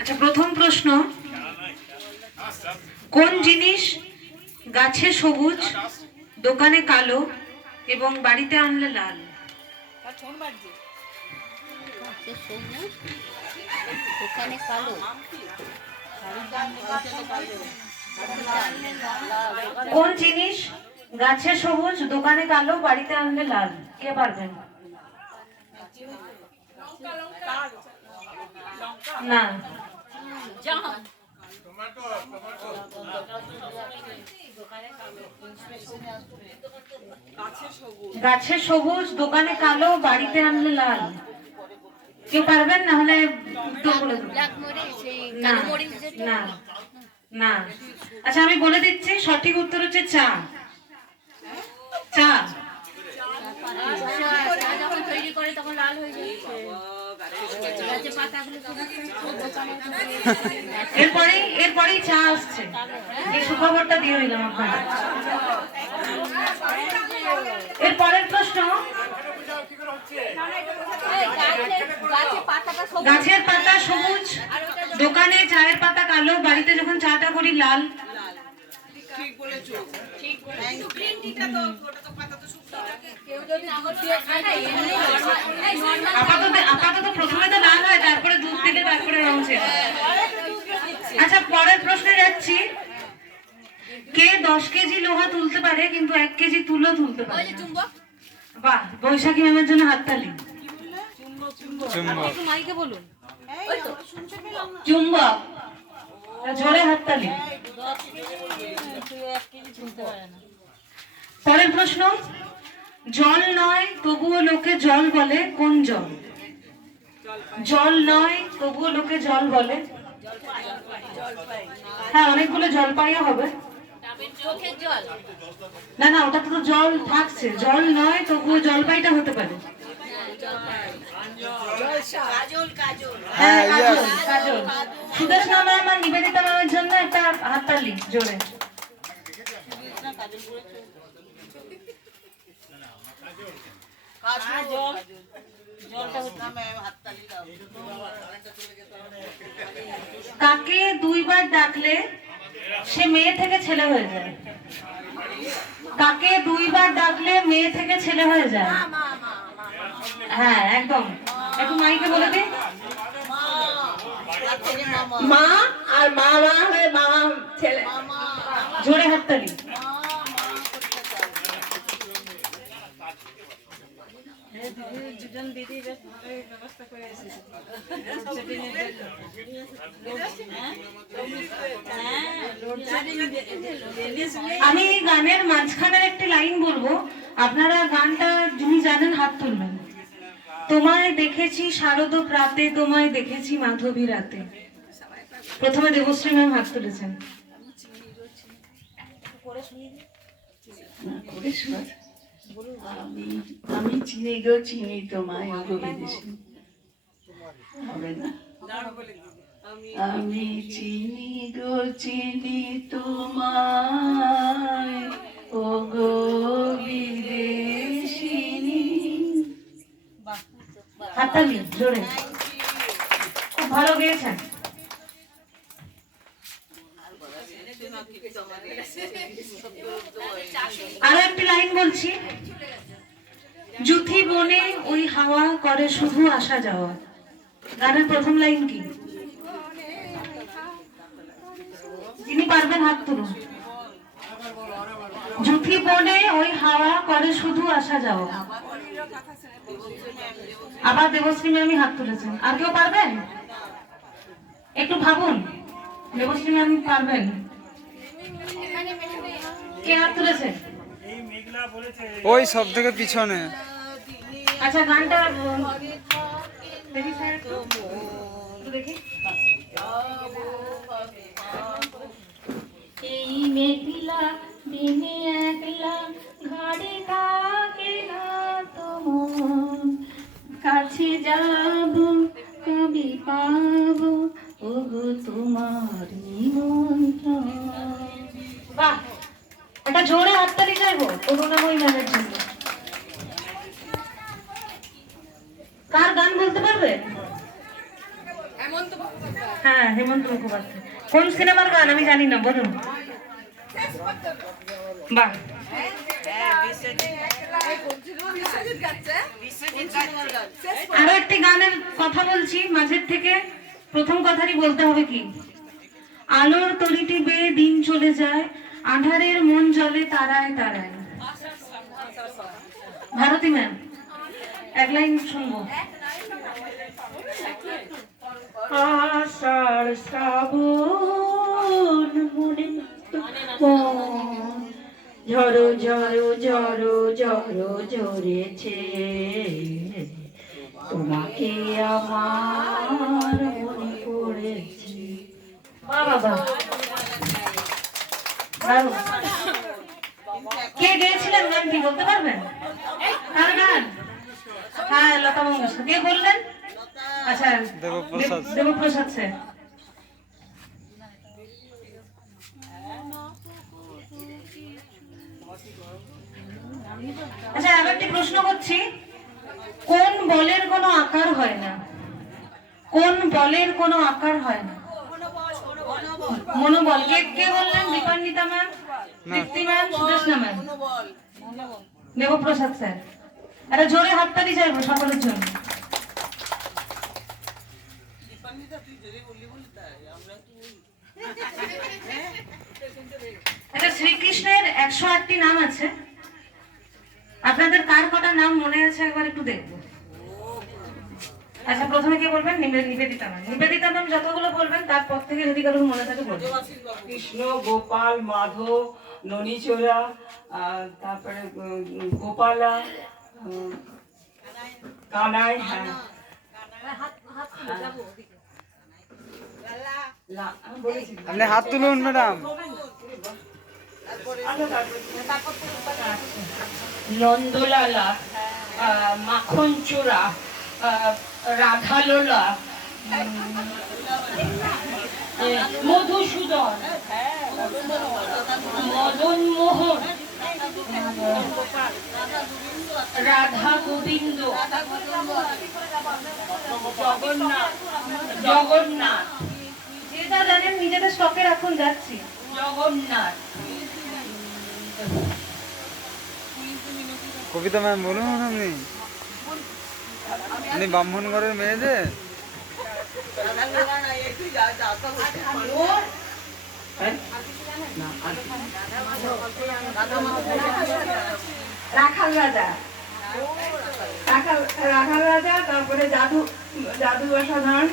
আচ্ছা প্রথম প্রশ্ন। কোন জিনিস গাছে সবুজ, দোকানে কালো এবং বাড়িতে আনলে লাল? কোন জিনিস গাছে সবুজ, দোকানে কালো, বাড়িতে আনলে লাল? কে পারবেন? না। গাছে সবুজ দোকানে কালো বাড়িতে আনলে লাল। কে পারবেন না হলে না না আচ্ছা আমি বলে দিচ্ছি সঠিক উত্তর হচ্ছে চা। চা। তৈরি করে তখন লাল হয়ে যায়। দোকানে এরপরেই চা আসছে। এই সুখবরটা দিয়ে দিলাম প্রশ্ন, গাছের পাতা সবুজ, দোকানে চায়ের পাতা কালো, বাড়িতে যখন চাটা করি লাল। যদি দুধ দিয়ে খায় না এমনি নর্মাল আপাতত আপাতত প্রথমে তো লাল হয় তারপরে দুধ দিলে তারপরে আচ্ছা পরের প্রশ্নে যাচ্ছি। কে দশ কেজি লোহা তুলতে পারে কিন্তু এক কেজি তুলো তুলতে পারে? চুম্বক? বাহ বৈশাখী ম্যামের জন্য হাততালি। একটু মাইকে বলুন। চুম্বক। জোরে হাততালি। পরের প্রশ্ন জল নয় তবুও লোকে জল বলে কোন জল? জল নয় তবুও লোকে জল বলে। হ্যাঁ অনেকগুলো জলপাইও হবে। জল না না ওটা তো জল থাকছে। জল নয় তবুও জলপাইটা হতে পারে। হ্যাঁ কাজল। কাজল। সুদেশনা ম্যাম আর নিবেদিতা ম্যামের জন্য একটা হাততালি জোরে কাকে দুইবার ডাকলে সে মেয়ে থেকে ছেলে হয়ে যায় কাকে দুইবার ডাকলে মেয়ে থেকে ছেলে হয়ে যায় হ্যাঁ একদম একটু মাইকে বলে দিন মা আর মা মা হয়ে মামা ছেলে। জোরে হাততালি। আমি গানের মাঝখানের একটি লাইন বলব, আপনারা গানটা যিনি জানেন হাত তুলবেন। তোমায় দেখেছি, শারদ প্রাতে তোমায় দেখেছি মাধবী রাতে। প্রথমে দেবশ্রী ম্যাম হাত তুলেছেন। আমি চিনি গো, চিনি তোমায় বিদেশি। হবে না আমি চিনি গো, চিনি তোমায় ও গো বিদেশিনী হাততালি জোরে খুব ভালো গেয়েছেন। আরও একটি লাইন বলছি। জুথি বনে ওই হাওয়া করে শুধু আসা যাওয়া। গানের প্রথম লাইন কি? যিনি পারবেন হাত তুলুন। জুথি বনে ওই হাওয়া করে শুধু আসা যাওয়া। আবার দেবশ্রী ম্যামই হাত তুলেছেন আর কেউ পারবেন? একটু ভাবুন। দেবশ্রী ম্যাম পারবেন? কে হাত তুলেছে? ওই সব থেকে পিছনে। আচ্ছা গানটা দেখি স্যার একটু। দেখি। এই মেঘলা দিনে একলা ঘরে থাকে না কাছে যাব কবি পাব। ওগো তোমার বাহ একটা জোরে হাততালি চাইব করুণাময়ী ম্যামের জন্য। কার গান বলতে পারবে? হ্যাঁ হেমন্ত মুখোপাধ্যায়। কোন সিনেমার গান? আমি জানি না বলুন। বাহ আরও একটি গানের কথা বলছি মাঝের থেকে প্রথম কথাটি বলতে হবে কি? আলোর তরিটি বেয়ে দিন চলে যায় আধারের মন জলে তারায় তারায়। ভারতী ম্যাম এক লাইন শুনব। আষাঢ় ঝড়ো ঝড়ো ঝড়ো ঝড়ো ঝরেছে। তোমাকে আমার মনে পড়েছে। বাবা। কে গেয়েছিলেন গানটি বলতে পারবেন? কার গান হ্যাঁ লতা মঙ্গেশকর। কে বললেন? আচ্ছা দেবপ্রসাদ। দেবপ্রসাদ স্যার। আচ্ছা আরও একটি প্রশ্ন করছি। কোন বলের কোনো আকার হয় না? কোন বলের কোনো আকার হয় না? মনোবল। কে কে বললেন? Dipanwita ma'am Dipti ma'am Sudeshna ma'am. Debaprasad sir. একটা জোরে হাততালি চাইব সকলের জন্য। আচ্ছা শ্রীকৃষ্ণের একশো আটটি নাম আছে। আপনাদের কার কটা নাম মনে আছে একবার একটু দেখব। আচ্ছা প্রথমে কে বলবেন? নিবে- নিবেদিতা ম্যাম। নিবেদিতা ম্যাম যতগুলো বলবেন তারপর থেকে যদি কারোর মনে থাকে বলবেন। কৃষ্ণ গোপাল মাধব ননীচোরা তারপরে গোপালা কানাই হ্যাঁ। লা- আমি বলেছি। আপনি হাত তুলুন ম্যাডাম। নন্দলালা মাখন চূড়া রাধালোলা মধুসূদন মদন মোহন রাধা গোবিন্দ জগন্নাথ জগন্নাথ যে যা জানেন নিজেদের স্টকে রাখুন যাচ্ছি। জগন্নাথ। কবিতা ম্যাম বলুন আপনি। আপনি ব্রাহ্মণগড়ের মেয়েদের হ্যাঁ? রাখাল রাজা। রাখাল রাজা তারপরে জাদু জাদু অসাধারণ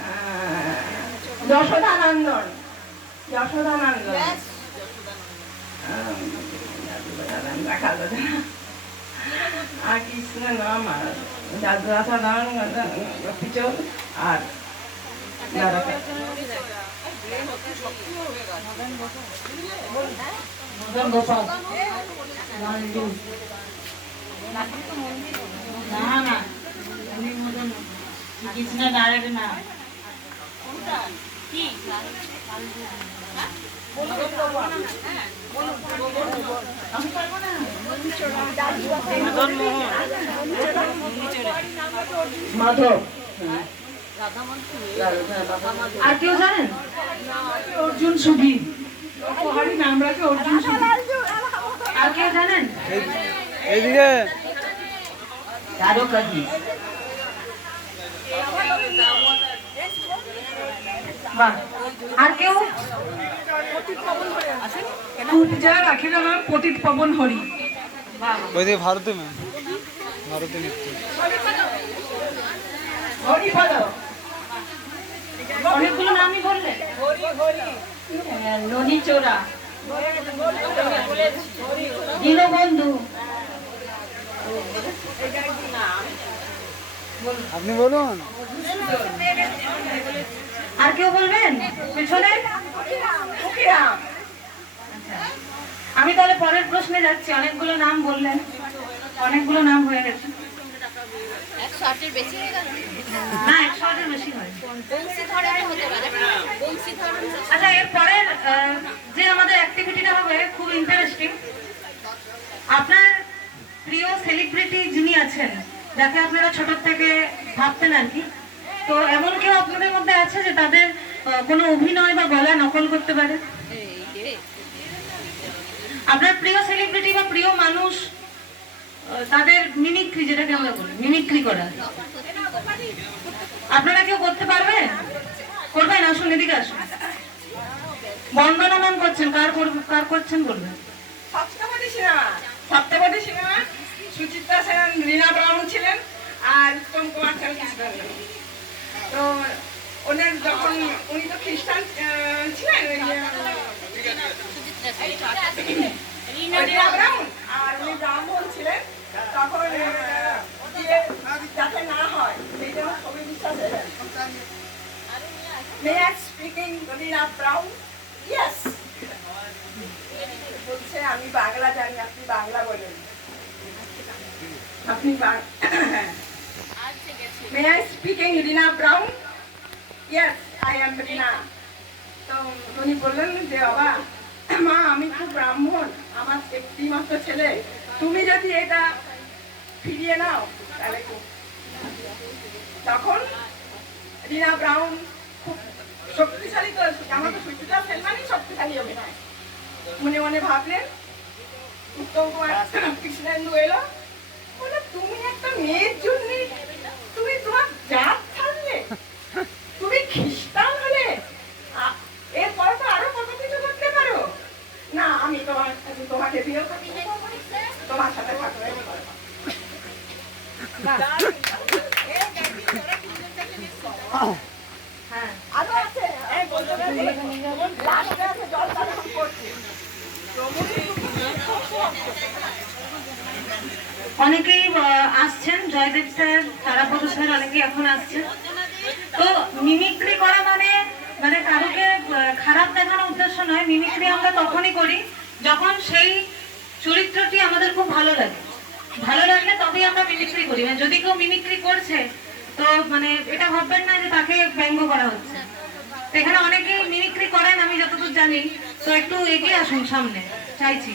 আহ, যশোদানন্দন যশোদানন্দন আহ, জাদু অসাধারণ, রাখাল রাজা আর কৃষ্ণের নাম আর জাদু অসাধারণ পিছন আর দ্বারকা মদন গোপাল লালটু। না না মাধব। আর কেউ জানেন? অর্জুন সুধি পাহাড়ি নাম রাখে অর্জুন সুধি আর কেউ জানেন? এই- এইদিকে। দ্বারকাধি বাহ। আর কেউ? পূজা রাখি নাম পতিত পবন হরি। বাহ ওইদিকে ভারতী ম্যাম ভারতী নৃত্য অনেকগুলো নামই বললেন ননী চোরা দীনবন্ধু। আপনি বলুন। আর কেউ বলবেন? পেছনে। আমি তাহলে পরের প্রশ্নে যাচ্ছি। অনেকগুলো নাম বললেন। অনেকগুলো নাম হয়ে গেছে। আচ্ছা এর পরের আহ, যে আমাদের অ্যাক্টিভিটিটা হবে খুব ইন্টারেস্টিং আপনার প্রিয় সেলিব্রিটি যিনি আছেন যাকে আপনারা ছোট থেকে ভাবতেন আর কি। তো এমন কেউ আপনাদের মধ্যে আছে যে তাদের কোনো অভিনয় বা গলা নকল করতে পারে? আপনার প্রিয় সেলিব্রিটি বা প্রিয় মানুষ তাদের মিমিক্রি যেটাকে আমরা বলি মিমিক্রি করা। আপনারা কেউ করতে পারবেন করবেন, আসুন এদিকে আসুন। বন্দনা ম্যাম করছেন কার কার করছেন বলবেন? Saptapadi cinema. Saptapadi cinema? Suchitra Sen Rina Brown ছিলেন আর উত্তম কুমার কৃষ্ণ তো ওনার যখন উনি তো খ্রিস্টান ছিলেন রিনা ব্রাউন। আর উনি ব্রাহ্মণ ছিলেন তখন যাতে না হয় সেই জন্য বিশ্বাস বলছে আমি বাংলা জানি আপনি বাংলা বলেন। আপনি may I speaking Rina Brown yes I am Rina তো উনি বললেন যে, বাবা, মা, আমি খুব ব্রাহ্মণ, আমার একটি মাত্র ছেলে। তুমি যদি এটা ফিরিয়ে নাও, তাহলে তখন রিনা ব্রাউন খুব শক্তিশালী তো, আমার তো সুচিতা সেনমানই শক্তিশালী অভিনয় মনে মনে ভাবলেন, উত্তম কুমার কৃষ্ণেন্দু এলো। তুমি একটা মেয়ের জন্য তুমি তোমার জাত ছাড়লে তুমি খ্রিস্টান হলে আ- এরপরে তো আরও কত কিছু করতে পারো না আমি তোমার আমি তোমাকে বিয়ে করতে চাই। তোমার সাথে থাকব এই বলো। হ্যাঁ আরও আছে এই বলতে পারি লাস্টে আছে জল দান করছি অনেকেই আহ, আসছেন, জয়দেব স্যার তারাপদ স্যার, অনেকেই এখন আসছেন তো মিমিক্রি করা মানে মানে কারোকে খারাপ দেখানোর উদ্দেশ্য নয়। মিমিক্রি আমরা তখনই করি যখন সেই চরিত্রটি আমাদের খুব ভালো লাগে। ভালো লাগলে তবেই আমরা মিমিক্রি করি। মানে যদি কেউ মিমিক্রি করছে, তো মানে এটা ভাববেন না যে তাকে ব্যঙ্গ করা হচ্ছে। এখানে অনেকেই মিমিক্রি করেন, আমি যতদূর জানি। তো একটু এগিয়ে আসুন সামনে, চাইছি।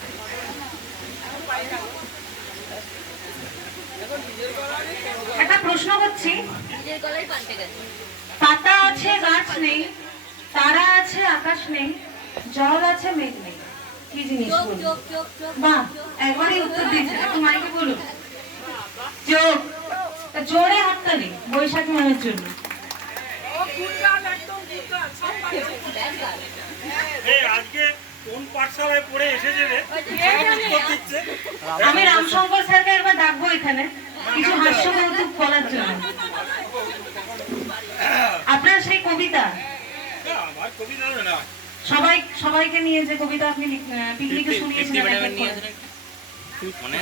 গেছে। পাতা আছে গাছ নেই তারা আছে আকাশ নেই জল আছে মেঘ নেই। কি জিনিস বাহ একবারই উত্তর দিয়েছে একটু মাইকে বলুন। চোখ জোরে হাততালি বৈশাখী মানের জন্য। আজকে কোন পাঠশালায় পড়ে এসেছে আমি রামশঙ্কর স্যারকে একবার ডাকবো এখানে। কিছু হাস্য কৌতুক বলার জন্য। আপনার সেই কবিতা? না, আমার কবিতা না। সবাই সবাইকে নিয়ে যে কবিতা আপনি লিখ- পিকনিকে শুনিয়েছিলেন। মনে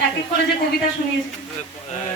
এক এক করে যে কবিতা শুনিয়েছিলেন